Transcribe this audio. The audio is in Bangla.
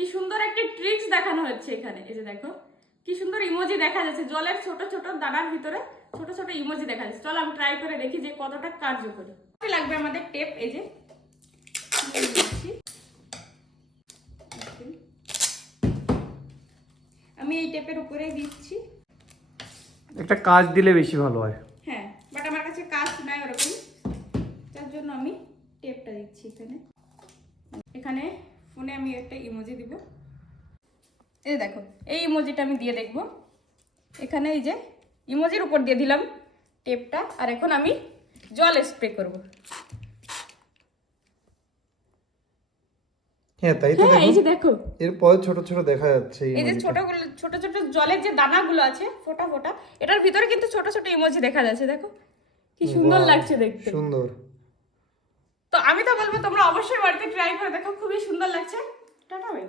কি সুন্দর একটা ট্রিক্স দেখানো হচ্ছে এখানে। এই যে দেখো কি সুন্দর ইমোজি দেখা যাচ্ছে, জলের ছোট ছোট দানার ভিতরে ছোট ছোট ইমোজি দেখা যাচ্ছে। চলো আমি ট্রাই করে দেখি যে কতটা কার্যকরী। লাগবে আমাদের টেপ, এই যে আমি এই টেপের উপরেই দিচ্ছি। একটা কাজ দিলে বেশি ভালো হয়। হ্যাঁ, বাট আমার কাছে কাজ নাই ওরকম, তার জন্য আমি টেপটা দিচ্ছি এখানে। এখানে ফোনে আমি একটা ইমোজি দিব। এই দেখো এই ইমোজিটা আমি দিয়ে দেখব। এখানে এই যে ইমোজির উপর দিয়ে দিলাম টেপটা, আর এখন আমি জল স্প্রে করব। হ্যাঁ তাই তো, এই যে দেখো এরপরে ছোট ছোট দেখা যাচ্ছে এই যে ছোট ছোট জলের যে দানাগুলো আছে ফোঁটা ফোঁটা, এটার ভিতরে কিন্তু ছোট ছোট ইমোজি দেখা যাচ্ছে। দেখো কি সুন্দর লাগছে দেখতে, সুন্দর। তো আমি তো বলবো তোমরা অবশ্যই বাড়িতে ট্রাই করে দেখো, খুবই সুন্দর লাগছে। টাটা।